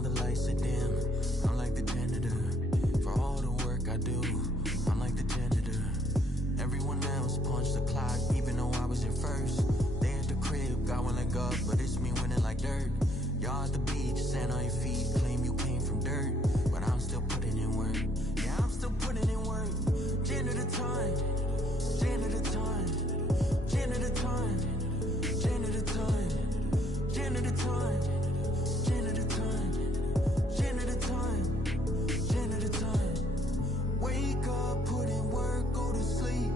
all the lights are dim. I'm like the janitor. For all the work I do, I'm like the janitor. Everyone else punched the clock, even though I was in first. They at the crib, got one leg up, but it's me winning like dirt. Y'all at the beach, sand on your feet, claim you came from dirt. But I'm still putting in work. Yeah, I'm still putting in work. Janitor time. Janitor time. Janitor time. Janitor time. Janitor time. Janitor time. Janitor time. Janitor time. Wake up, put in work, go to sleep.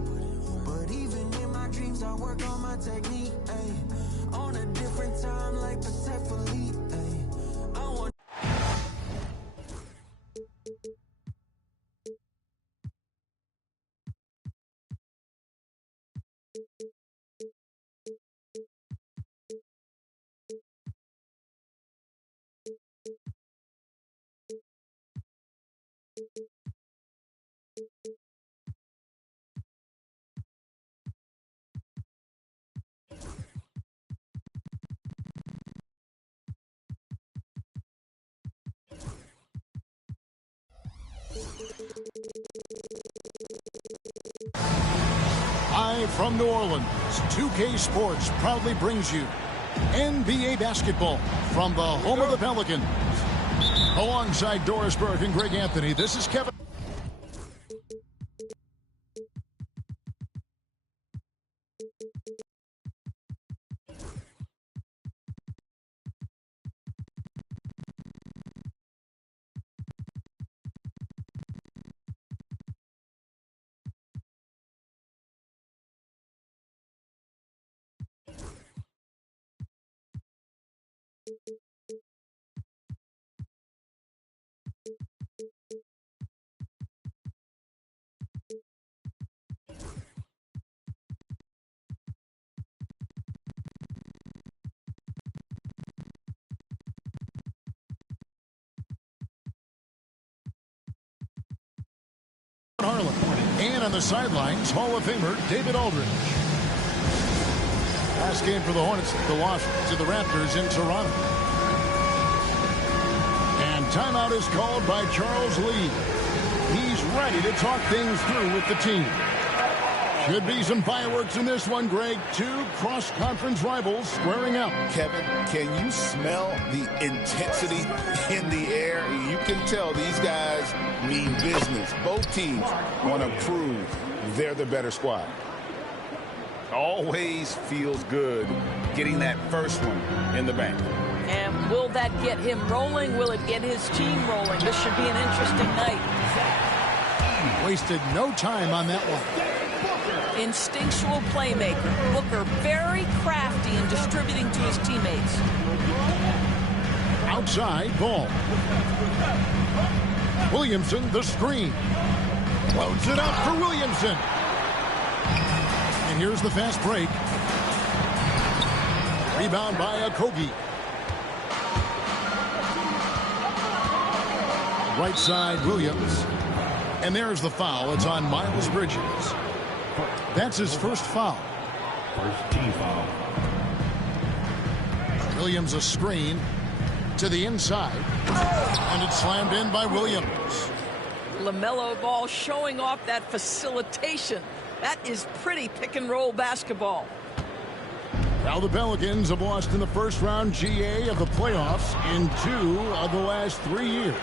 But even in my dreams, I work on my technique. Ay. On a different time, like Patek Philippe. Ay. I want. Live from New Orleans, 2K Sports proudly brings you NBA basketball from the home of the Pelicans. Alongside Doris Burke and Greg Anthony, this is Kevin. Harlan. And on the sidelines, Hall of Famer David Aldridge. Last game for the Hornets, the loss to the Raptors in Toronto. And timeout is called by Charles Lee. He's ready to talk things through with the team. Should be some fireworks in this one, Greg. Two cross-conference rivals squaring up. Kevin, can you smell the intensity in the air? You can tell these guys mean business. Both teams want to prove they're the better squad. Always feels good getting that first one in the bank. And will that get him rolling? Will it get his team rolling? This should be an interesting night. Wasted no time on that one. Instinctual playmaker. Booker very crafty in distributing to his teammates. Outside ball. Williamson, the screen. Loads it up for Williamson. And here's the fast break. Rebound by Okogie. Right side, Williams. And there's the foul. It's on Miles Bridges. That's his first foul. First team foul. Williams a screen to the inside. And it's slammed in by Williams. LaMelo Ball showing off that facilitation. That is pretty pick-and-roll basketball. Now the Pelicans have lost in the first round GA of the playoffs in 2 of the last 3 years.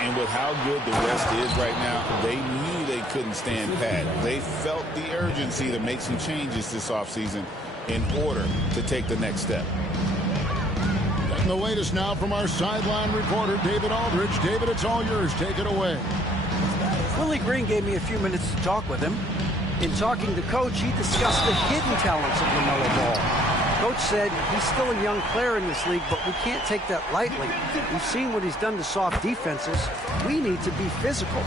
And with how good the West is right now, they knew they couldn't stand pat. They felt the urgency to make some changes this offseason in order to take the next step. And the latest now from our sideline reporter, David Aldridge. David, it's all yours. Take it away. Willie Green gave me a few minutes to talk with him. In talking to Coach, he discussed the hidden talents of LaMelo Ball. Coach said he's still a young player in this league, but we can't take that lightly. We've seen what he's done to soft defenses. We need to be physical.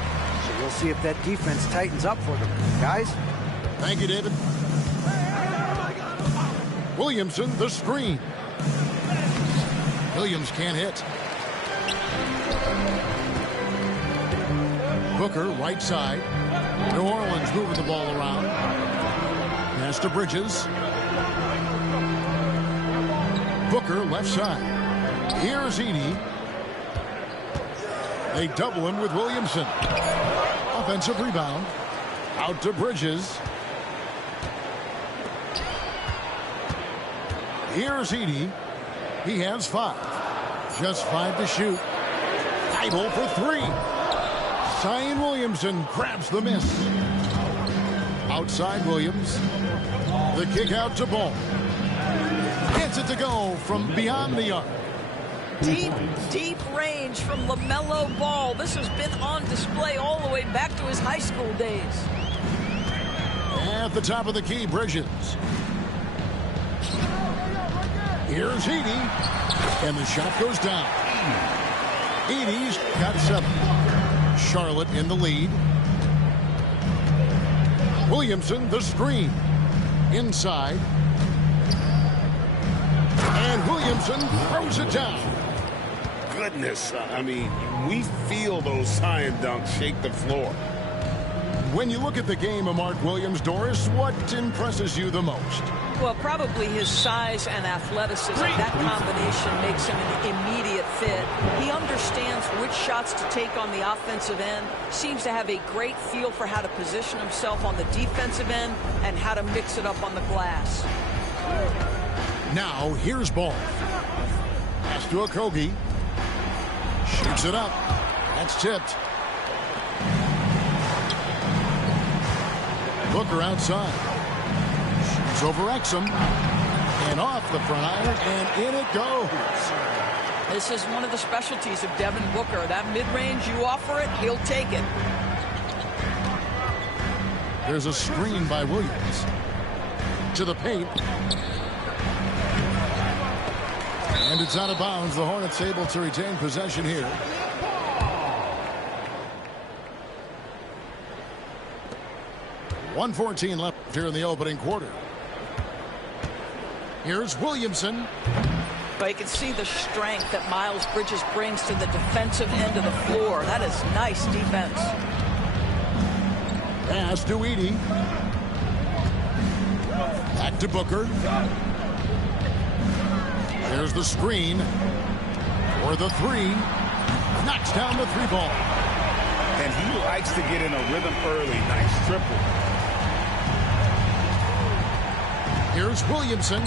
So we'll see if that defense tightens up for them. Guys? Thank you, David. Williamson, the screen. Williams can't hit. Booker, right side. New Orleans moving the ball around. Pass to Bridges. Booker, left side. Here's Edey. They double him with Williamson. Offensive rebound. Out to Bridges. Here's Edey. He has 5. Just 5 to shoot. Idle for 3. Zion Williamson grabs the miss. Outside Williams. The kick out to Ball. Gets it to go from beyond the arc. Deep, deep range from LaMelo Ball. This has been on display all the way back to his high school days. At the top of the key, Bridges. Here's Edey. And the shot goes down. Edey's got 7. Charlotte in the lead. Williamson, the screen. Inside. And Williamson throws it down. Goodness, I mean, we feel those Zion dunks shake the floor. When you look at the game of Mark Williams, Doris, what impresses you the most? Well, probably his size and athleticism. That combination makes him an immediate fit. He understands which shots to take on the offensive end, seems to have a great feel for how to position himself on the defensive end and how to mix it up on the glass. Now, here's Ball. Pass to Okogie. Shoots it up. That's tipped. Booker outside. Shoots over Exum. And off the front iron, and in it goes. This is one of the specialties of Devin Booker. That mid-range, you offer it, he'll take it. There's a screen by Williams. To the paint. And it's out of bounds. The Hornets able to retain possession here. .114 left here in the opening quarter. Here's Williamson. But you can see the strength that Miles Bridges brings to the defensive end of the floor. That is nice defense. Pass to Edey. Back to Booker. There's the screen for the 3. Knocks down the 3 ball. And he likes to get in a rhythm early. Nice triple. Here's Williamson.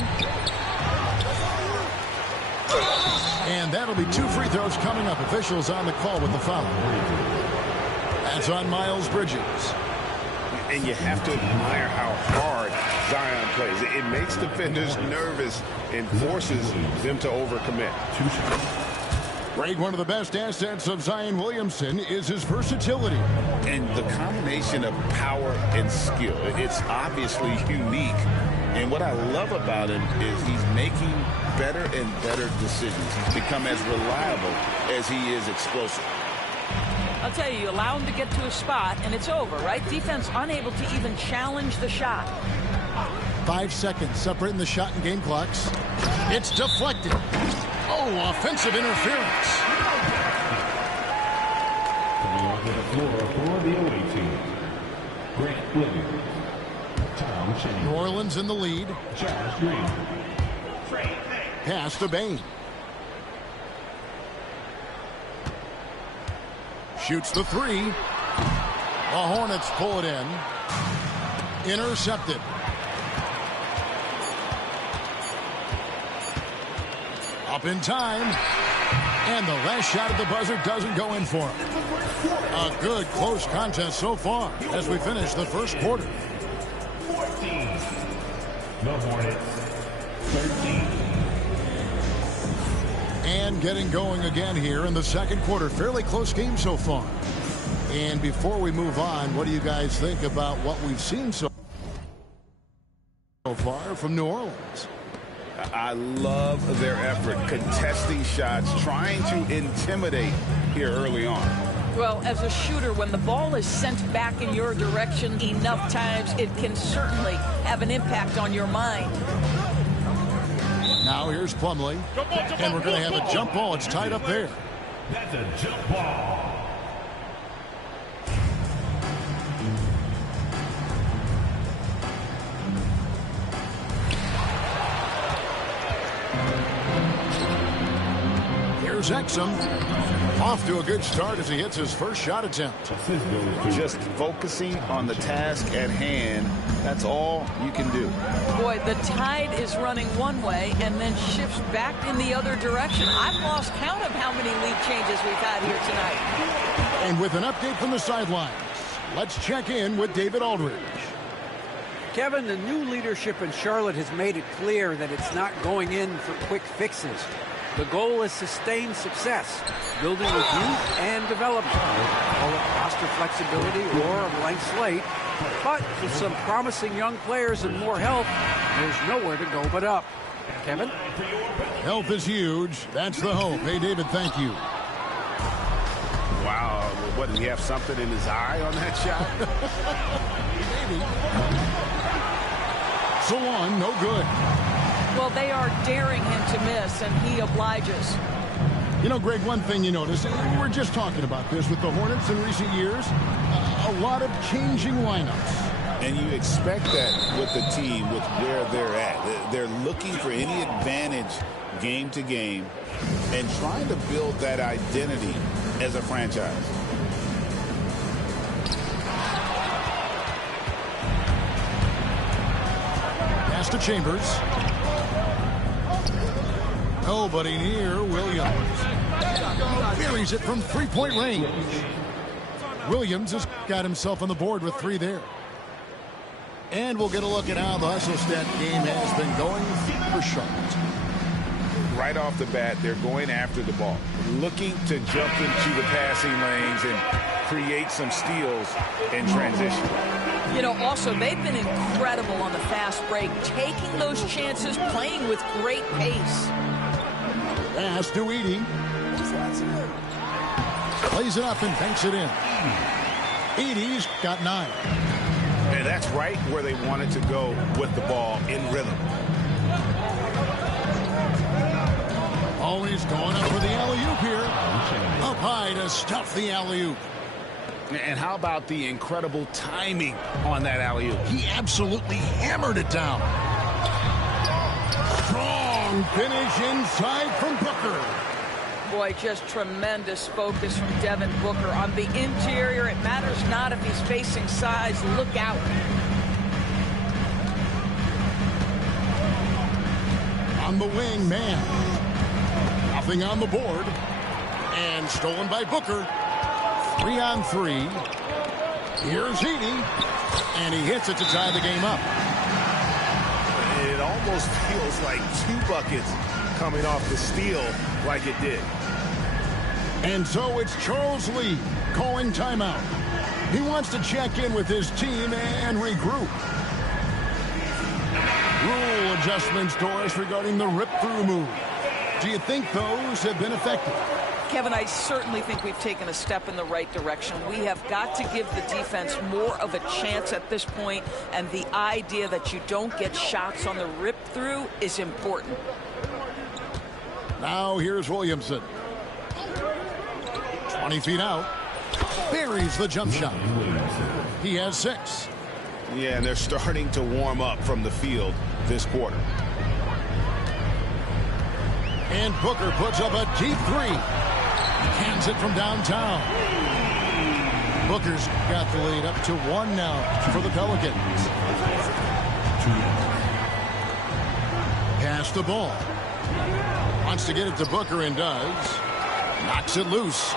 And that'll be 2 free throws coming up. Officials on the call with the foul. That's on Miles Bridges. And you have to admire how hard Zion plays. It makes defenders nervous and forces them to overcommit. Greg, one of the best assets of Zion Williamson is his versatility. And the combination of power and skill, it's obviously unique. And what I love about him is he's making better and better decisions. He's become as reliable as he is explosive. I'll tell you allow him to get to a spot, and it's over, right? Defense unable to even challenge the shot. 5 seconds separating the shot and game clocks. It's deflected. Oh, offensive interference. Coming onto the floor for the away team, Grant Williams, Tom Chambers. New Orleans in the lead. Charles Green. Pass to Bane. Shoots the 3. The Hornets pull it in. Intercepted. Up in time. And the last shot at the buzzer doesn't go in for him. A good close contest so far as we finish the first quarter. 14. The Hornets, 13. And getting going again here in the second quarter. Fairly close game so far. And before we move on, what do you guys think about what we've seen so far from New Orleans? I love their effort, contesting shots, trying to intimidate here early on. Well, as a shooter, when the ball is sent back in your direction enough times, it can certainly have an impact on your mind. Now here's Plumlee, and we're going to have a jump ball. It's tied up there. That's a jump ball. Here's Exum. Off to a good start as he hits his first shot attempt. Just focusing on the task at hand. That's all you can do. Boy, the tide is running one way and then shifts back in the other direction. I've lost count of how many lead changes we've had here tonight. And with an update from the sidelines, let's check in with David Aldridge. Kevin, the new leadership in Charlotte has made it clear that it's not going in for quick fixes. The goal is sustained success, building with youth and development. Call it roster flexibility or a blank slate. But with some promising young players and more help, there's nowhere to go but up. Kevin? Health is huge. That's the hope. Hey, David, thank you. Wow. What, did he have something in his eye on that shot? Maybe. Salon, no good. Well, they are daring him to miss, and he obliges. You know, Greg, one thing you notice, and we're just talking about this with the Hornets in recent years, a lot of changing lineups. And you expect that with the team, with where they're at. They're looking for any advantage game to game and trying to build that identity as a franchise. Pass to Chambers. Nobody near Williams. Buries it from three-point range. Williams has got himself on the board with 3 there. And we'll get a look at how the hustle stat game has been going for Charlotte. Right off the bat, they're going after the ball, looking to jump into the passing lanes and create some steals in transition. You know, also, they've been incredible on the fast break, taking those chances, playing with great pace. Pass to Edey. Plays it up and banks it in. Edey's got 9. And that's right where they wanted to go with the ball in rhythm. Always going up for the alley-oop here. Up high to stuff the alley-oop. And how about the incredible timing on that alley-oop? He absolutely hammered it down. Strong finish inside from Booker. Boy, just tremendous focus from Devin Booker. On the interior, it matters not if he's facing size. Look out. On the wing, man. Nothing on the board. And stolen by Booker. 3-on-3. Here's Edey. And he hits it to tie the game up. It almost feels like 2 buckets coming off the steal like it did. And so it's Charles Lee calling timeout. He wants to check in with his team and regroup. Rule adjustments, Doris, regarding the rip-through move. Do you think those have been effective? Kevin, I certainly think we've taken a step in the right direction. We have got to give the defense more of a chance at this point, and the idea that you don't get shots on the rip-through is important. Now here's Williamson. 20 feet out. Buries the jump shot. He has 6. Yeah, and they're starting to warm up from the field this quarter. And Booker puts up a deep 3. Cans it from downtown. Booker's got the lead up to 1 now for the Pelicans. Pass the ball. Wants to get it to Booker and does. Knocks it loose.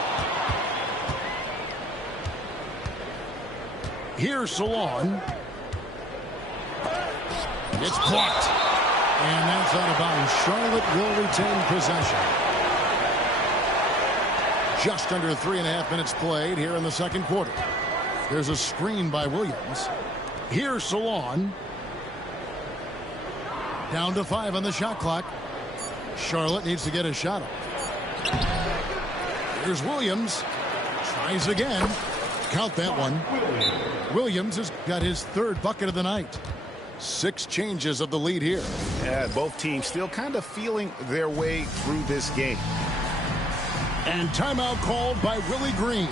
Here's Salon. It's blocked. And that's out of bounds. Charlotte will retain possession. Just under 3.5 minutes played here in the second quarter. There's a screen by Williams. Here's Salon. Down to 5 on the shot clock. Charlotte needs to get a shot up. Here's Williams. Tries again. Count that one. Williams has got his 3rd bucket of the night. 6 changes of the lead here. Yeah, both teams still kind of feeling their way through this game. And timeout called by Willie Green.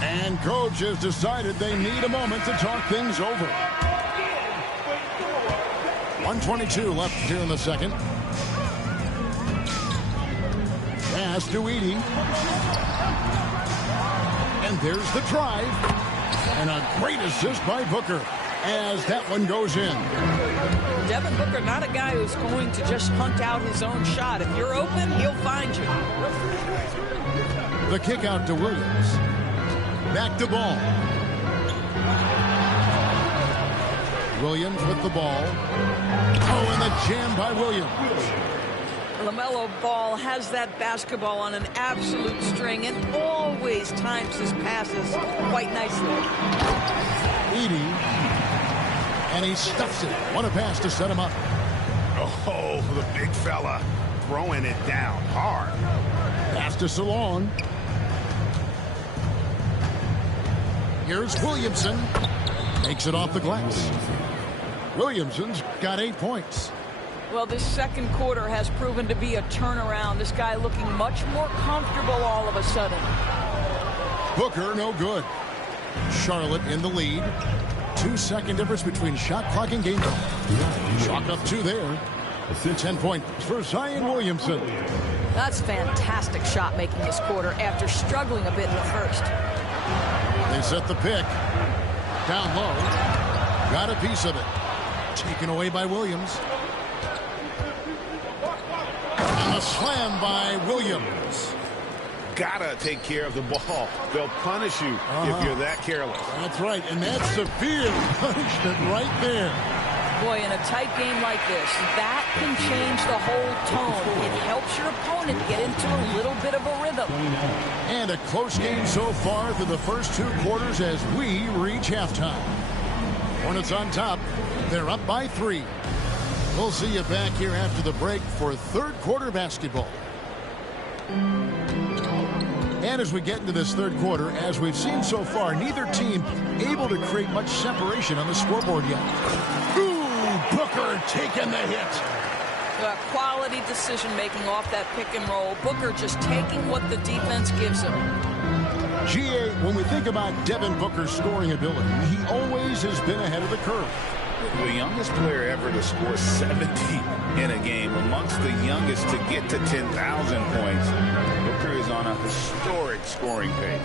And coach has decided they need a moment to talk things over. 1:22 left here in the second. Pass to Edey. And there's the drive. And a great assist by Booker as that one goes in. Devin Booker, not a guy who's going to just hunt out his own shot. If you're open, he'll find you. The kick out to Williams. Back to Ball. Williams with the ball. Oh, and the jam by Williams. LaMelo Ball has that basketball on an absolute string and always times his passes quite nicely. Edey. And he stuffs it. What a pass to set him up. Oh, the big fella throwing it down hard. Pass to Salon. Here's Williamson. Makes it off the glass. Williamson's got 8 points. Well, this second quarter has proven to be a turnaround. This guy looking much more comfortable all of a sudden. Booker, no good. Charlotte in the lead. 2-second difference between shot clock and game time. Chalk up 2 there. 10 points for Zion Williamson. That's fantastic shot making this quarter after struggling a bit in the first. They set the pick. Down low. Got a piece of it. Taken away by Williams. And a slam by Williams. Gotta take care of the ball. They'll punish you if you're that careless. That's right, and that's severe punishment right there. Boy, in a tight game like this, that can change the whole tone. It helps your opponent get into a little bit of a rhythm. And a close game so far through the first 2 quarters as we reach halftime. Hornets on top. They're up by 3. We'll see you back here after the break for third quarter basketball. And as we get into this third quarter, as we've seen so far, neither team able to create much separation on the scoreboard yet. Ooh, Booker taking the hit. Quality decision-making off that pick and roll. Booker just taking what the defense gives him. GA, when we think about Devin Booker's scoring ability, he always has been ahead of the curve. The youngest player ever to score 70 in a game, amongst the youngest to get to 10,000 points. Booker is on a historic scoring pace.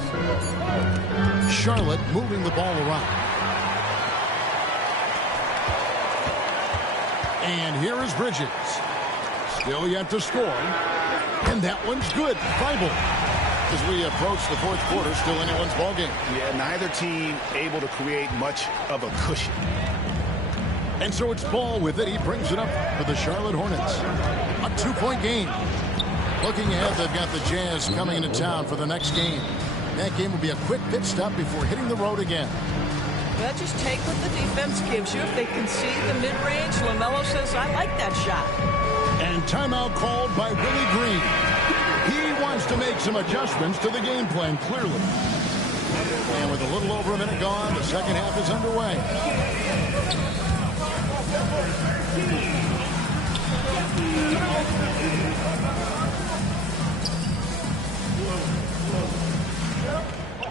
Charlotte moving the ball around. And here is Bridges. Still yet to score. And that one's good. Bible. As we approach the fourth quarter, still anyone's ball game. Yeah, neither team able to create much of a cushion. And so it's Ball with it. He brings it up for the Charlotte Hornets. A 2-point game. Looking ahead, they've got the Jazz coming into town for the next game. That game will be a quick pit stop before hitting the road again. Well, just take what the defense gives you. If they concede the mid-range, LaMelo says, I like that shot. And timeout called by Willie Green. He wants to make some adjustments to the game plan, clearly. And with a little over a minute gone, the second half is underway.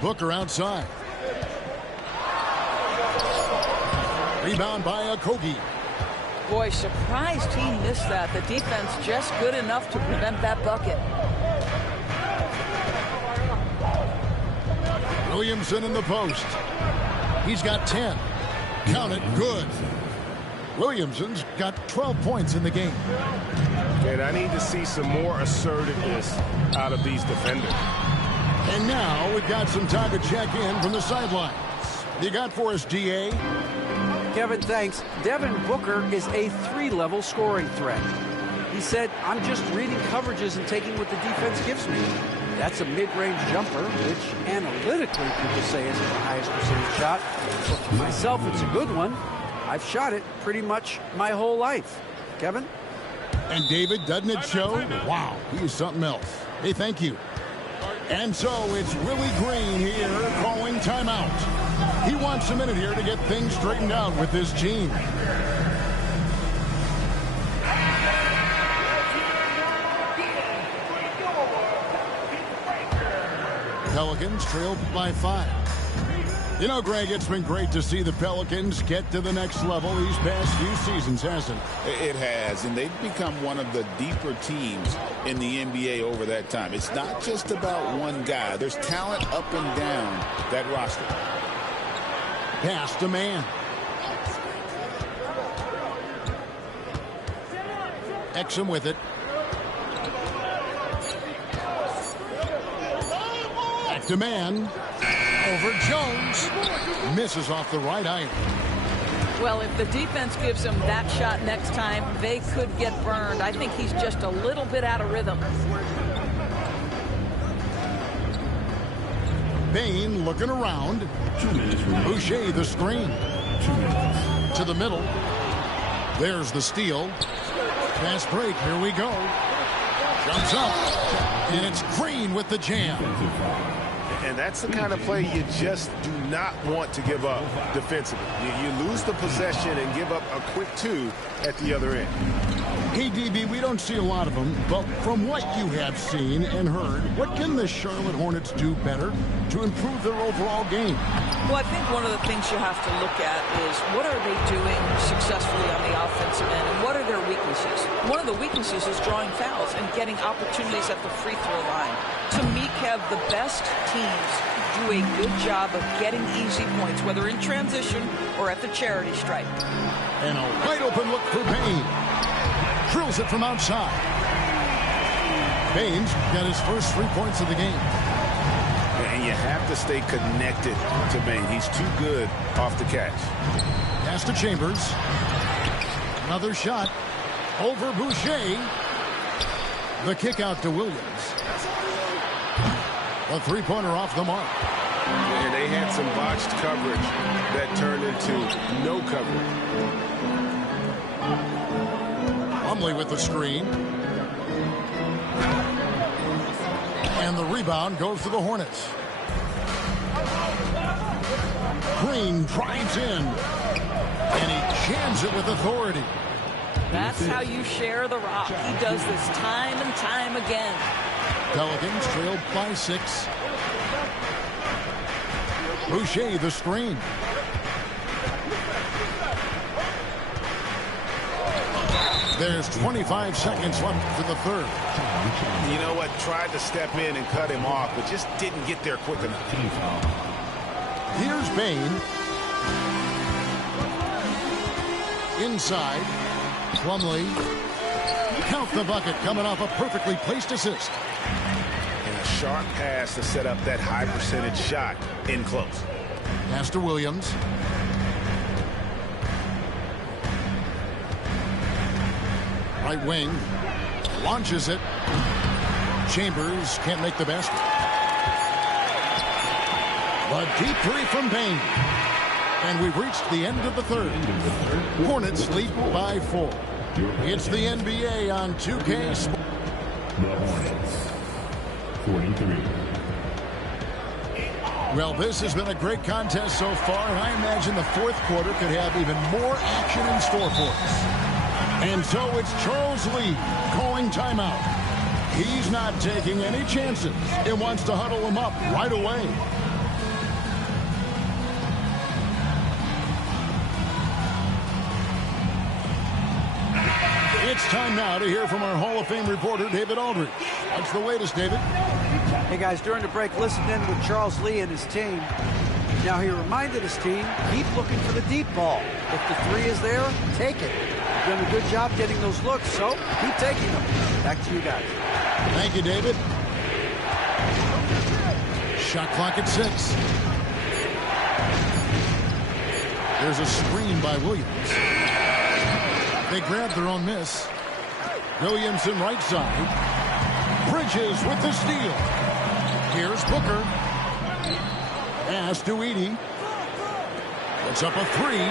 Booker outside. Rebound by Okogie. Boy, surprised he missed that. The defense just good enough to prevent that bucket. Williamson in the post. He's got 10. Count it, good. Williamson's got 12 points in the game. And I need to see some more assertiveness out of these defenders. And now we've got some time to check in from the sidelines. You got for us, DA? Kevin, thanks. Devin Booker is a 3-level scoring threat. He said, I'm just reading coverages and taking what the defense gives me. That's a mid-range jumper, which analytically people say isn't the highest percentage shot. But for myself, it's a good one. I've shot it pretty much my whole life. Kevin? And David, doesn't it show? Wow, he is something else. Hey, thank you. And so it's Willie Green here calling timeout. He wants a minute here to get things straightened out with this team. Pelicans trailed by 5. You know, Greg, it's been great to see the Pelicans get to the next level these past few seasons, hasn't it? It has, and they've become one of the deeper teams in the NBA over that time. It's not just about one guy. There's talent up and down that roster. Pass to man. Exum with it. Back to man. Over Jones. Misses off the right iron. Well, if the defense gives him that shot next time, they could get burned. I think he's just a little bit out of rhythm. Bane looking around. Boucher the screen. To the middle. There's the steal. Fast break. Here we go. Jumps up. And it's Green with the jam. And that's the kind of play you just do not want to give up defensively. You lose the possession and give up a quick two at the other end. Hey, DB, we don't see a lot of them, but from what you have seen and heard, what can the Charlotte Hornets do better to improve their overall game? Well, I think one of the things you have to look at is what are they doing successfully on the offensive end and what are their weaknesses? One of the weaknesses is drawing fouls and getting opportunities at the free throw line. To me, Kev, the best teams do a good job of getting easy points, whether in transition or at the charity stripe. And a wide open look for Bane. Drills it from outside. Bane's got his first 3 points of the game. And you have to stay connected to Bane. He's too good off the catch. Pass to Chambers. Another shot. Over Boucher. The kick out to Williams. A three-pointer off the mark. And they had some botched coverage that turned into no coverage. Plumlee with the screen. And the rebound goes to the Hornets. Green drives in. And he jams it with authority. That's how you share the rock. He does this time and time again. Pelicans trailed by 6. Boucher the screen. There's 25 seconds left for the third. You know what? Tried to step in and cut him off, but just didn't get there quick enough. Here's Bane. Inside. Plumlee. Count the bucket coming off a perfectly placed assist. And a sharp pass to set up that high percentage shot in close. Pass to Williams. Right wing. Launches it. Chambers can't make the basket. A deep three from Bane. And we've reached the end of the third. Hornets lead by 4. It's the NBA on 2K Sports. The Hornets, 43. Well, this has been a great contest so far, and I imagine the fourth quarter could have even more action in store for us. And so it's Charles Lee calling timeout. He's not taking any chances and wants to huddle him up right away. It's time now to hear from our Hall of Fame reporter, David Aldridge. What's the latest, David? Hey, guys, during the break, listened in with Charles Lee and his team. Now, he reminded his team, keep looking for the deep ball. If the three is there, take it. You've done a good job getting those looks, so keep taking them. Back to you guys. Thank you, David. Shot clock at 6. There's a screen by Williams. They grabbed their own miss. Williamson right side. Bridges with the steal. Here's Booker. Pass to Edey. Puts up a 3.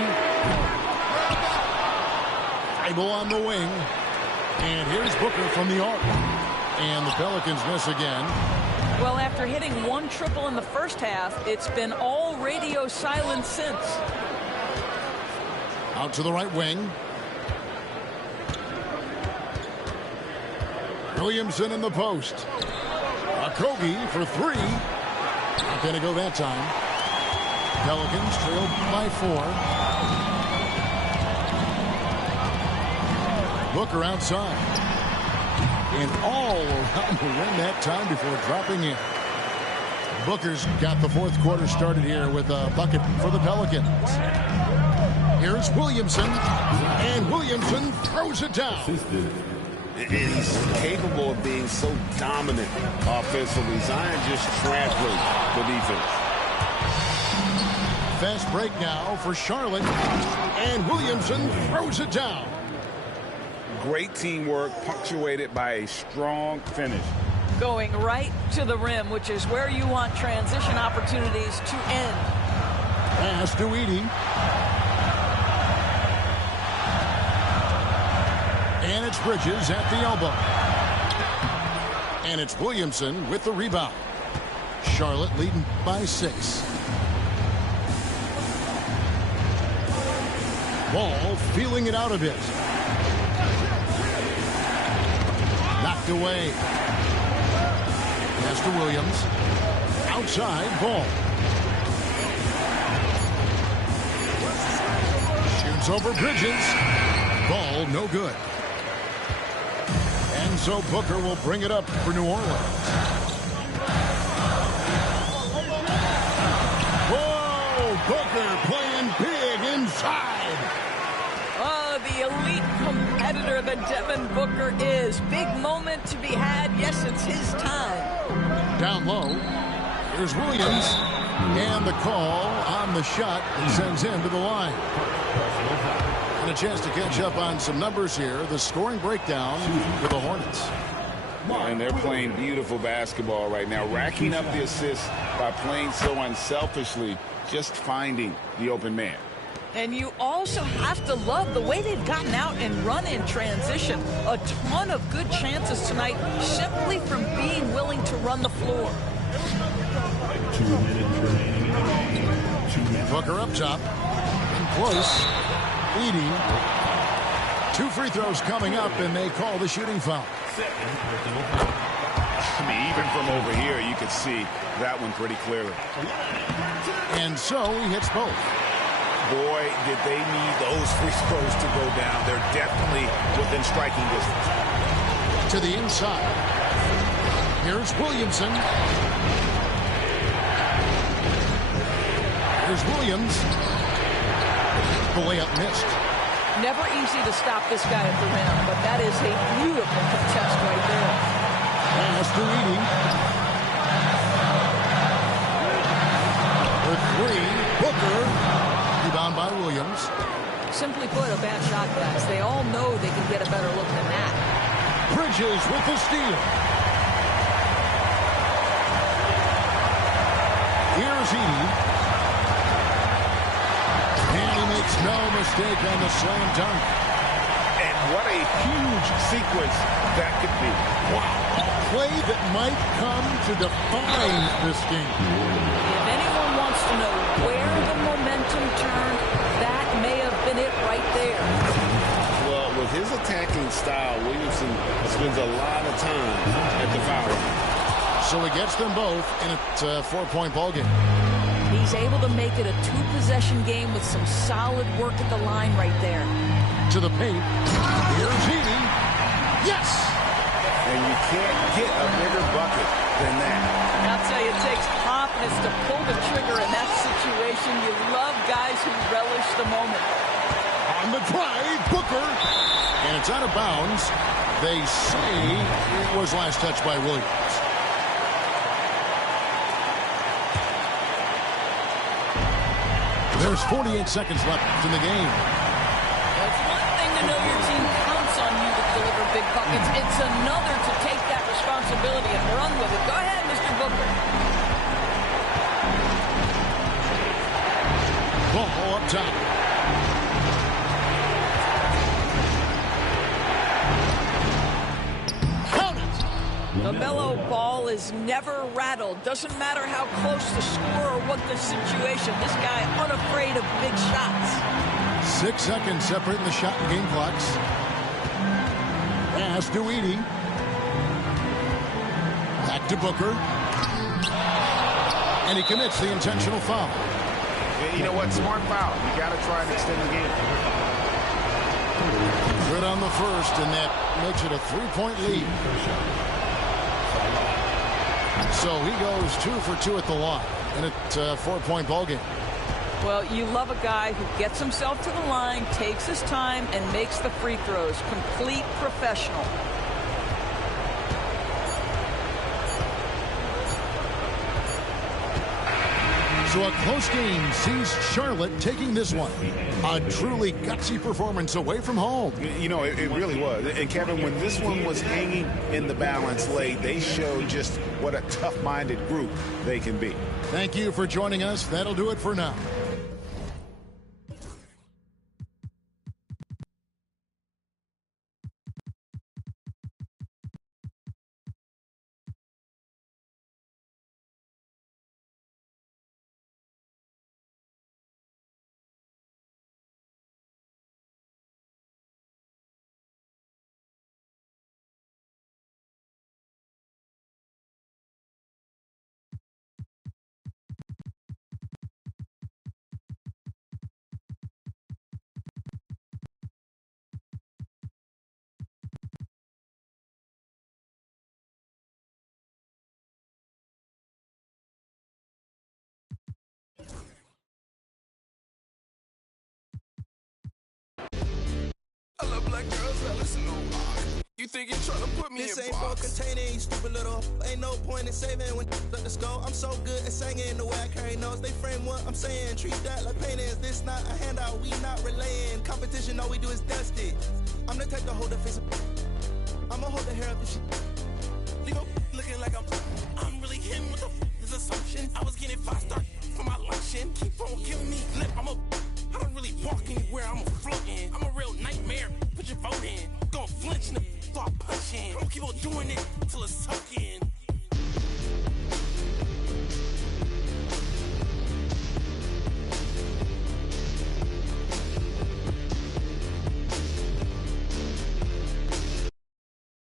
Thibault on the wing. And here's Booker from the arc. And the Pelicans miss again. Well, after hitting one triple in the first half, it's been all radio silence since. Out to the right wing. Williamson in the post. Okogie for 3. Not going to go that time. Pelicans trailed by 4. Booker outside. And all around the rim that time before dropping in. Booker's got the fourth quarter started here with a bucket for the Pelicans. Here's Williamson. And Williamson throws it down. And he's capable of being so dominant offensively. Zion just translates the defense. Fast break now for Charlotte. And Williamson throws it down. Great teamwork punctuated by a strong finish. Going right to the rim, which is where you want transition opportunities to end. Pass to Edey. And it's Bridges at the elbow. And it's Williamson with the rebound. Charlotte leading by 6. Ball feeling it out a bit. Knocked away. Pass to Williams. Outside Ball. Shoots over Bridges. Ball no good. And so Booker will bring it up for New Orleans. Whoa! Booker playing big inside. Oh, the elite competitor that Devin Booker is. Big moment to be had. Yes, it's his time. Down low. Here's Williams. And the call on the shot that sends him to the line. And a chance to catch up on some numbers here. The scoring breakdown for the Hornets. And they're playing beautiful basketball right now, racking up the assists by playing so unselfishly, just finding the open man. And you also have to love the way they've gotten out and run in transition. A ton of good chances tonight simply from being willing to run the floor. 2 minutes remaining in the game. 2 minutes. Booker up top. And close. Edey. 2 free throws coming up, and they call the shooting foul. I mean, even from over here, you could see that one pretty clearly. And so he hits both. Boy, did they need those free throws to go down. They're definitely within striking distance. To the inside. Here's Williamson. Here's Williams. The layup missed. Never easy to stop this guy at the rim, but that is a beautiful contest right there. Pass to Edey. For 3, Booker. Rebound by Williams. Simply put, a bad shot, guys. They all know they can get a better look than that. Bridges with the steal. Here's Edey. And he makes no mistake on the slam dunk. And what a huge sequence that could be. Wow. A play that might come to define this game. If anyone wants to know where the momentum turned, that may have been it right there. Well, with his attacking style, Williamson spends a lot of time at the foul line. So he gets them both in a 4-point ball game. He's able to make it a 2-possession game with some solid work at the line right there. To the paint. Here's Edey. Yes! And you can't get a bigger bucket than that. I'll tell you, it takes confidence to pull the trigger in that situation. You love guys who relish the moment. On the drive, Booker. And it's out of bounds. They say it was last touched by Williams. There's 48 seconds left in the game. It's one thing to know your team counts on you to deliver big buckets. It's another to take that responsibility and run with it. Go ahead, Mr. Booker. Ball up top. Count it. LaMelo Ball is never rattled. Doesn't matter how close the score or what the situation. This guy unafraid of big shots. 6 seconds separating the shot and game clocks. Pass to Edey. Back to Booker. And he commits the intentional foul. You know what? Smart foul. You got to try and extend the game. Good on the first, and that makes it a 3-point lead. So he goes 2 for 2 at the line, and it's a 4-point ball game. Well, you love a guy who gets himself to the line, takes his time, and makes the free throws. Complete professional. So a close game sees Charlotte taking this one. A truly gutsy performance away from home. You know, it really was. And, Kevin, when this one was hanging in the balance late, they showed just what a tough-minded group they can be. Thank you for joining us. That'll do it for now. I love black girls that listen to you think you're trying to put me this in ain't for containing, you stupid little. Ain't no point in saving when let us go. I'm so good at singing the way I carry notes. They frame what I'm saying, treat that like paintings. This not a handout, we not relaying. Competition, all we do is dust it. I'm the type to hold the face. I'ma hold the hair up and shit.